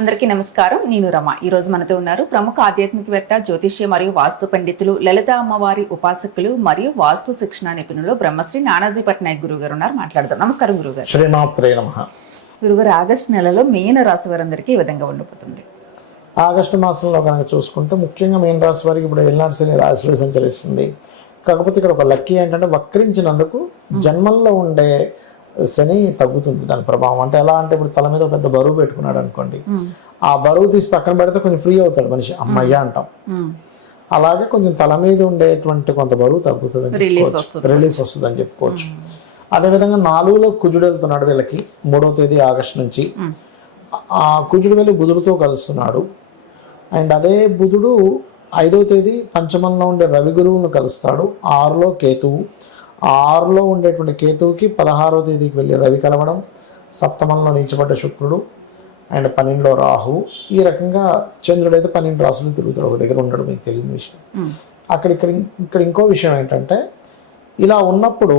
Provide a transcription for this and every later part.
అందరికీ నమస్కారం. నేను రమ. ఈ రోజు మనతో ఉన్నారు ప్రముఖ ఆధ్యాత్మికవేత్త, జ్యోతిష్య మరియు వాస్తు పండితులు, లలిత అమ్మవారి ఉపాసకులు మరియు వాస్తు శిక్షణ నిపుణులు బ్రహ్మశ్రీ నానాజీ పట్నాయక్ గురువు గారు ఉన్నారు. మాట్లాడదాం. నమస్కారం గురుగారు. శ్రీమాత్రే నమః. గురుగారు, ఆగస్టు నెలలో మీన రాశి వారందరికీ ఈ విధంగా ఉండిపోతుంది. ఆగస్టు మాసంలో కనుక చూసుకుంటే ముఖ్యంగా మీన రాశి వారికి ఇప్పుడు ఏలినాటి శని రాశిలో సంచరిస్తుంది. కాకపోతే ఇక్కడ ఒక లక్కీ ఏంటంటే వక్రించినందుకు జన్మల్లో ఉండే శని తగ్గుతుంది దాని ప్రభావం. అంటే ఎలా అంటే ఇప్పుడు తల మీద పెద్ద బరువు పెట్టుకున్నాడు అనుకోండి, ఆ బరువు తీసి పక్కన పెడితే కొంచెం ఫ్రీ అవుతాడు మనిషి, అమ్మయ్య అంటాం. అలాగే కొంచెం తల మీద ఉండేటువంటి కొంత బరువు తగ్గుతుంది, రిలీఫ్ వస్తుంది అని చెప్పుకోవచ్చు. అదేవిధంగా 4లో కుజుడు వెళ్తున్నాడు వీళ్ళకి 3వ తేదీ ఆగస్టు నుంచి. ఆ కుజుడు వెళ్ళి బుధుడితో కలుస్తున్నాడు. అండ్ అదే బుధుడు 5వ తేదీ పంచమంలో ఉండే రవి గురువును కలుస్తాడు. 6లో కేతువు, 6లో ఉండేటువంటి కేతువుకి 16వ తేదీకి వెళ్ళి రవి కలవడం, సప్తమంలో నీచబడ్డ శుక్రుడు అండ్ 12లో రాహువు. ఈ రకంగా చంద్రుడు అయితే 12 రాసులు తిరుగుతాడు, ఒక దగ్గర ఉండడం మీకు తెలియని విషయం. ఇక్కడ ఇంకో విషయం ఏంటంటే, ఇలా ఉన్నప్పుడు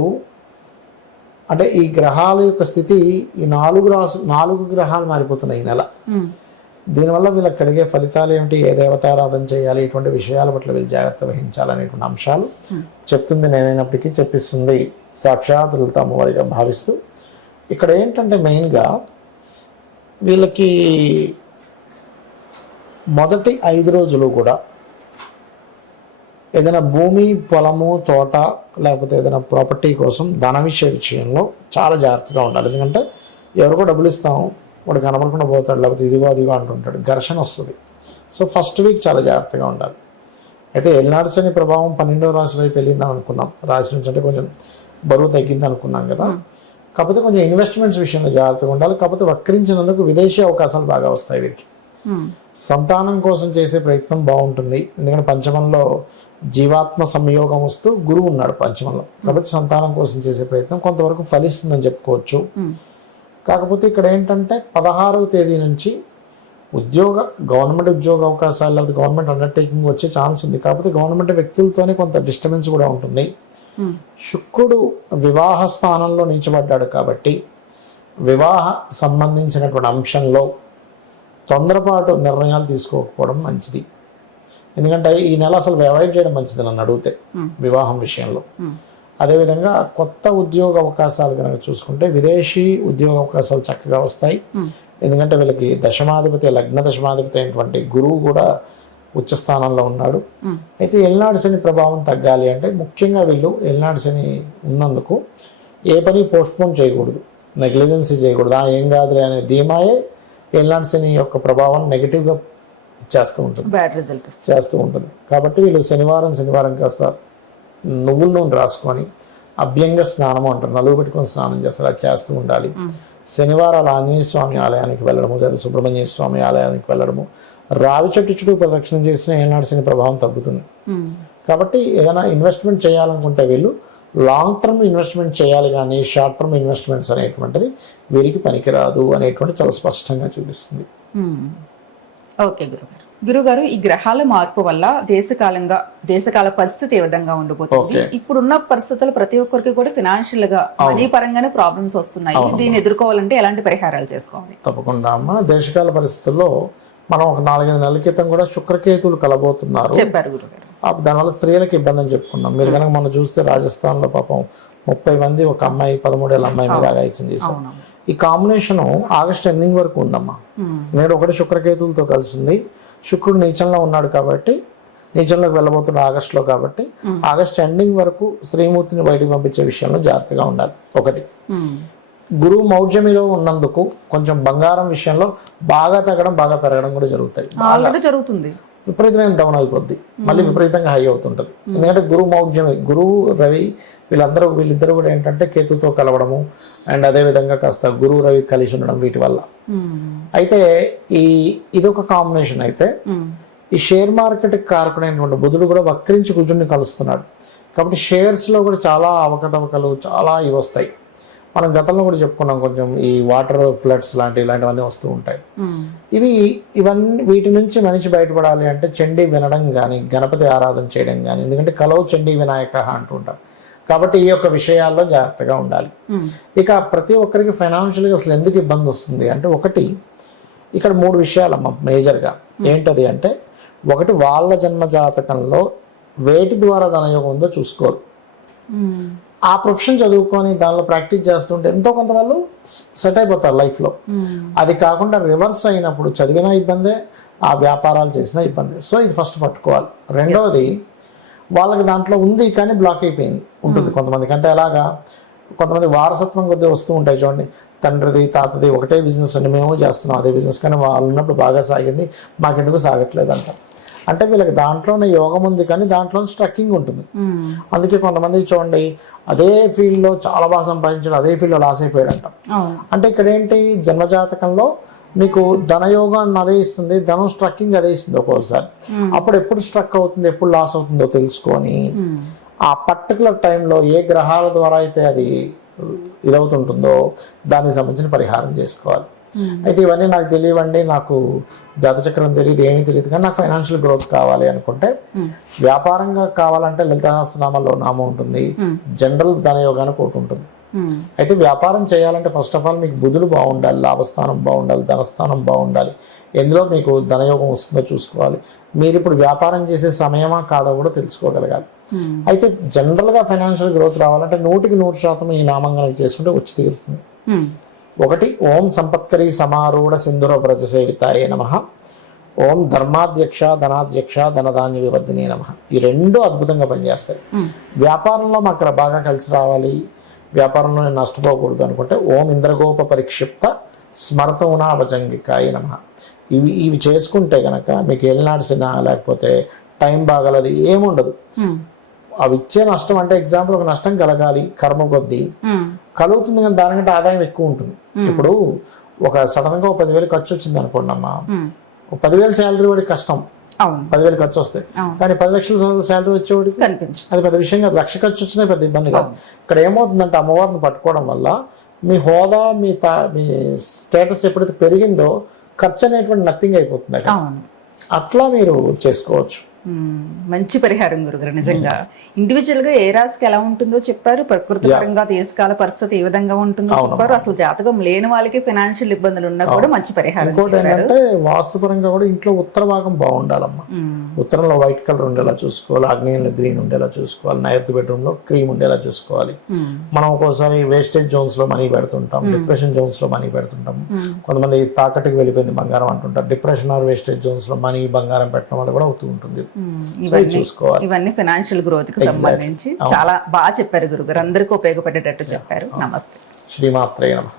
అంటే ఈ గ్రహాల యొక్క స్థితి, ఈ 4 గ్రహాలు మారిపోతున్నాయి ఈ నెల. దీనివల్ల వీళ్ళకి కలిగే ఫలితాలు ఏమిటి, ఏ దేవతారాధన చేయాలి, ఇటువంటి విషయాల పట్ల వీళ్ళు జాగ్రత్త వహించాలనేటువంటి అంశాలు చెప్తుంది. నేనైనప్పటికీ చెప్పిస్తుంది సాక్షాత్ లలిత అమ్మవారిగా భావిస్తూ. ఇక్కడ ఏంటంటే మెయిన్గా వీళ్ళకి మొదటి 5 రోజులు కూడా ఏదైనా భూమి, పొలము, తోట లేకపోతే ఏదైనా ప్రాపర్టీ కోసం ధన విషయంలో చాలా జాగ్రత్తగా ఉండాలి. ఎందుకంటే ఎవరికో డబ్బులు ఇస్తాం, వాడు కనపడకుండా పోతాడు, లేకపోతే ఇదిగో అదిగో అంటుంటాడు, ఘర్షణ వస్తుంది. సో ఫస్ట్ వీక్ చాలా జాగ్రత్తగా ఉండాలి. అయితే ఏలినాటి శని ప్రభావం 12వ రాశి వైపు వెళ్ళిందని అనుకున్నాం. రాశి నుంచి అంటే కొంచెం బరువు తగ్గింది అనుకున్నాం కదా. కాకపోతే కొంచెం ఇన్వెస్ట్మెంట్స్ విషయంలో జాగ్రత్తగా ఉండాలి. కాకపోతే వక్రించినందుకు విదేశీ అవకాశాలు బాగా వస్తాయి వీరికి. సంతానం కోసం చేసే ప్రయత్నం బాగుంటుంది. ఎందుకంటే పంచమంలో జీవాత్మ సంయోగం వస్తూ గురువు ఉన్నాడు పంచమంలో, కాబట్టి సంతానం కోసం చేసే ప్రయత్నం కొంతవరకు ఫలిస్తుందని చెప్పుకోవచ్చు. కాకపోతే ఇక్కడ ఏంటంటే 16వ తేదీ నుంచి గవర్నమెంట్ ఉద్యోగ అవకాశాలు లేకపోతే గవర్నమెంట్ అండర్టేకింగ్ వచ్చే ఛాన్స్ ఉంది. కాకపోతే గవర్నమెంట్ వ్యక్తులతోనే కొంత డిస్టర్బెన్స్ కూడా ఉంటుంది. శుక్రుడు వివాహ స్థానంలో నిలిచబడ్డాడు కాబట్టి వివాహ సంబంధించినటువంటి అంశంలో తొందరపాటు నిర్ణయాలు తీసుకోకపోవడం మంచిది. ఎందుకంటే ఈ నెల అసలు అవాయిడ్ చేయడం మంచిది నన్ను అడిగితే వివాహం విషయంలో. అదేవిధంగా కొత్త ఉద్యోగ అవకాశాలు కనుక చూసుకుంటే విదేశీ ఉద్యోగ అవకాశాలు చక్కగా వస్తాయి. ఎందుకంటే వీళ్ళకి దశమాధిపతి, లగ్న దశమాధిపతి అయినటువంటి గురువు కూడా ఉచ్చస్థానంలో ఉన్నాడు. అయితే ఏలినాటి శని ప్రభావం తగ్గాలి అంటే ముఖ్యంగా వీళ్ళు ఏలినాటి శని ఉన్నందుకు ఏ పని పోస్ట్పోన్ చేయకూడదు, నెగ్లిజెన్సీ చేయకూడదు. ఏం కాదులే అనే ధీమాయే ఏలినాటి శని యొక్క ప్రభావం నెగిటివ్గా చేస్తూ ఉంటుంది. కాబట్టి వీళ్ళు శనివారం కాస్త నువ్వుల నూనె రాసుకొని అభ్యంగ స్నానము అంటారు, నలుగు పెట్టుకొని స్నానం చేస్తారు, అది చేస్తూ ఉండాలి. శనివారాలు ఆంజనేయ స్వామి ఆలయానికి వెళ్ళడము లేదా సుబ్రహ్మణ్య స్వామి ఆలయానికి వెళ్ళడము, రావి చెట్టు చుట్టూ ప్రదక్షిణ చేసిన ఏనాడు శని ప్రభావం తగ్గుతుంది. కాబట్టి ఏదైనా ఇన్వెస్ట్మెంట్ చేయాలనుకుంటే వీళ్ళు లాంగ్ టర్మ్ ఇన్వెస్ట్మెంట్ చేయాలి, కానీ షార్ట్ టర్మ్ ఇన్వెస్ట్మెంట్స్ అనేటువంటిది వీరికి పనికిరాదు అనేటువంటి చాలా స్పష్టంగా చూపిస్తుంది. ఓకే గురుగారు, ఈ గ్రహాల మార్పు వల్ల దేశకాల పరిస్థితి ఏ విధంగా ఉండబోతుంది? ఇప్పుడున్న పరిస్థితులు ప్రతి ఒక్కరికి కూడా ఫినాన్షియల్ గా మనీ పరంగానే ప్రాబ్లమ్స్ వస్తున్నాయి. దీన్ని ఎదుర్కోవాలంటే ఎలాంటి పరిహారాలు చేసుకోవాలి? తప్పకుండా అమ్మ. దేశకాల పరిస్థితుల్లో మనం ఒక 4-5 నెలల క్రితం కూడా శుక్రకేతువులు కలబోతున్నారు చెప్పారు గురుగారు. దానివల్ల స్త్రీలకు ఇబ్బంది అని చెప్పుకున్నాం. మీరు కనుక మనం చూస్తే రాజస్థాన్ లో పాపం 30 మంది ఒక అమ్మాయి 13 ఏళ్ళ అమ్మాయి మీద అఘాయిత్యం చేశారు. ఈ కాంబినేషన్ ఆగస్ట్ ఎండింగ్ వరకు ఉందమ్మా. నేడు ఒకటి శుక్రకేతువులతో కలిసింది. శుక్రుడు నీచంలో ఉన్నాడు కాబట్టి, నీచంలోకి వెళ్ళబోతున్న ఆగస్టులో కాబట్టి ఆగస్ట్ ఎండింగ్ వరకు స్త్రీమూర్తిని బయటకు పంపించే విషయంలో జాగ్రత్తగా ఉండాలి. ఒకటి, గురువు మౌఢ్యమిలో ఉన్నందుకు కొంచెం బంగారం విషయంలో బాగా తగ్గడం బాగా పెరగడం కూడా జరుగుతుంది. విపరీతమైన డౌన్ అయిపోద్ది, మళ్ళీ విపరీతంగా హై అవుతుంటది. ఎందుకంటే గురువు మౌఢ్యమి, గురువు రవి వీళ్ళిద్దరు కూడా ఏంటంటే కేతుతో కలవడము అండ్ అదేవిధంగా కాస్త గురువు రవి కలిసి ఉండడం వీటి వల్ల. అయితే ఇదొక కాంబినేషన్. అయితే ఈ షేర్ మార్కెట్ కారకుడైనటువంటి బుధుడు కూడా వక్రించి కుజుడిని కలుస్తున్నాడు. కాబట్టి షేర్స్ లో కూడా చాలా అవకతవకలు చాలా ఇవి వస్తాయి. మనం గతంలో కూడా చెప్పుకున్నాం, కొంచెం ఈ వాటర్ ఫ్లడ్స్ ఇలాంటివన్నీ వస్తూ ఉంటాయి. వీటి నుంచి మనిషి బయటపడాలి అంటే చండీ వినడం కానీ, గణపతి ఆరాధన చేయడం కానీ, ఎందుకంటే కలవు చండీ వినాయక అంటూ ఉంటారు. కాబట్టి ఈ యొక్క విషయాల్లో జాగ్రత్తగా ఉండాలి. ఇక ప్రతి ఒక్కరికి ఫైనాన్షియల్గా అసలు ఎందుకు ఇబ్బంది వస్తుంది అంటే, ఒకటి ఇక్కడ 3 విషయాలమ్మా మేజర్గా. ఏంటది అంటే, ఒకటి వాళ్ళ జన్మ జాతకంలో వేటి ద్వారా ధనయోగం ఉందో చూసుకోరు. ఆ ప్రొఫెషన్ చదువుకొని దానిలో ప్రాక్టీస్ చేస్తుంటే ఎంతో కొంత వాళ్ళు సెట్ అయిపోతారు లైఫ్లో. అది కాకుండా రివర్స్ అయినప్పుడు చదివినా ఇబ్బందే, ఆ వ్యాపారాలు చేసినా ఇబ్బంది. సో ఇది ఫస్ట్ పట్టుకోవాలి. రెండవది, వాళ్ళకి దాంట్లో ఉంది కానీ బ్లాక్ అయిపోయింది ఉంటుంది కొంతమందికి. అంటే ఎలాగా, కొంతమంది వారసత్వం కొద్దీ వస్తూ ఉంటాయి చూడండి, తండ్రిది తాతది ఒకటే బిజినెస్ అండి, మేము చేస్తున్నాం అదే బిజినెస్, కానీ వాళ్ళు ఉన్నప్పుడు బాగా సాగింది, మాకెందుకు సాగట్లేదు అంటారు. అంటే వీళ్ళకి దాంట్లోనే యోగం ఉంది కానీ దాంట్లోనే స్ట్రక్కింగ్ ఉంటుంది. అందుకే కొంతమంది చూడండి అదే ఫీల్డ్లో చాలా బాగా సంపాదించాడు, అదే ఫీల్డ్లో లాస్ అయిపోయాడు అంటాం. అంటే ఇక్కడ ఏంటి, జన్మజాతకంలో మీకు ధనయోగాన్ని అదే ఇస్తుంది, ధనం స్ట్రక్కింగ్ అదే ఇస్తుంది ఒక్కోసారి. అప్పుడు ఎప్పుడు స్ట్రక్ అవుతుంది, ఎప్పుడు లాస్ అవుతుందో తెలుసుకొని ఆ పర్టికులర్ టైంలో ఏ గ్రహాల ద్వారా అయితే అది ఇదవుతుంటుందో దానికి సంబంధించిన పరిహారం చేసుకోవాలి. అయితే ఇవన్నీ నాకు తెలియవండి, నాకు జాతచక్రం తెలియదు, ఏమీ తెలియదు, కానీ నాకు ఫైనాన్షియల్ గ్రోత్ కావాలి అనుకుంటే, వ్యాపారంగా కావాలంటే లలిత సహస్రనామాల్లో నామం ఉంటుంది, జనరల్ ధనయోగానికి ఒకటి ఉంటుంది. అయితే వ్యాపారం చేయాలంటే ఫస్ట్ ఆఫ్ ఆల్ మీకు బుధులు బాగుండాలి, లాభస్థానం బాగుండాలి, ధనస్థానం బాగుండాలి, ఎందులో మీకు ధనయోగం వస్తుందో చూసుకోవాలి. మీరు ఇప్పుడు వ్యాపారం చేసే సమయమా కాదో కూడా తెలుసుకోగలగాలి. అయితే జనరల్గా ఫైనాన్షియల్ గ్రోత్ రావాలంటే 100% ఈ నామం కనుక చేసుకుంటే వచ్చి తీరుతుంది. ఒకటి, ఓం సంపత్కరి సమారూఢ సింధుర వ్రజ సేవితాయ నమః, ఓం ధర్మాధ్యక్ష ధనాధ్యక్ష ధనధాన్య వివర్ధిని నమః. ఈ 2 అద్భుతంగా పనిచేస్తాయి. వ్యాపారంలో మాకు బాగా కలిసి రావాలి, వ్యాపారంలో నేను నష్టపోకూడదు అనుకుంటే ఓం ఇంద్రగోప పరిక్షిప్త స్మరతమునాభజంగికాయ నమః. ఇవి చేసుకుంటే కనుక మీకు ఏలినాడిసినా లేకపోతే టైం బాగలది ఏముండదు. అవి ఇచ్చే నష్టం అంటే ఎగ్జాంపుల్ ఒక నష్టం కలగాలి కర్మ కొద్దీ కలుగుతుంది, కానీ దానికంటే ఆదాయం ఎక్కువ ఉంటుంది. ఇప్పుడు ఒక సడన్ గా 10,000 ఖర్చు వచ్చింది అనుకోండి అమ్మా, 10,000 శాలరీ వాడికి కష్టం, 10,000 ఖర్చు వస్తాయి, కానీ 10 లక్షల శాలరీ వచ్చేవాడికి అది పెద్ద విషయం కాదు. 1,00,000 ఖర్చు వచ్చినా పెద్ద ఇబ్బంది కాదు. ఇక్కడ ఏమవుతుందంటే అమ్మవారిని పట్టుకోవడం వల్ల మీ హోదా మీ స్టేటస్ ఎప్పుడైతే పెరిగిందో ఖర్చు అనేటువంటి నథింగ్ అయిపోతుంది. అట్లా మీరు చేసుకోవచ్చు. మంచి పరిహారం గురుగారు. నిజంగా ఇండివిజువల్ గా ఏ రాశికి ఎలా ఉంటుందో చెప్పారు, ప్రకృతి పరంగా దేశకాల పరిస్థితి ఏ విధంగా ఉంటుందో చెప్పారు, అసలు జాతకం లేని వాళ్ళకి ఫైనాన్షియల్ ఇబ్బందులు ఉన్నా కూడా మంచి పరిహారం. ఇంకోటి ఏంటంటే వాస్తుపరంగా కూడా ఇంట్లో ఉత్తర భాగం బాగుండాలమ్మా. ఉత్తరంలో వైట్ కలర్ ఉండేలా చూసుకోవాలి, ఆగ్నేయంలో గ్రీన్ ఉండేలా చూసుకోవాలి, నైరుతి బెడ్రూమ్ లో క్రీమ్ ఉండేలా చూసుకోవాలి. మనం ఒక్కోసారి వేస్టేజ్ జోన్స్ లో మనీ పెడుతుంటాం, డిప్రెషన్ జోన్స్ లో మనీ పెడుతుంటాం. కొంతమంది తాకట్టుకు వెళ్ళిపోయింది బంగారం అంటుంటారు. డిప్రెషన్ ఆర్ వేస్టేజ్ జోన్స్ లో మనీ బంగారం పెట్టడం వల్ల కూడా అవుతూ ఉంటుంది. ఇవన్నీ ఫైనాన్షియల్ గ్రోత్ కి సంబంధించి చాలా బాగా చెప్పారు గురుగారు, అందరికీ ఉపయోగపడేటట్టు చెప్పారు. నమస్తే. శ్రీమాత్రే నమః.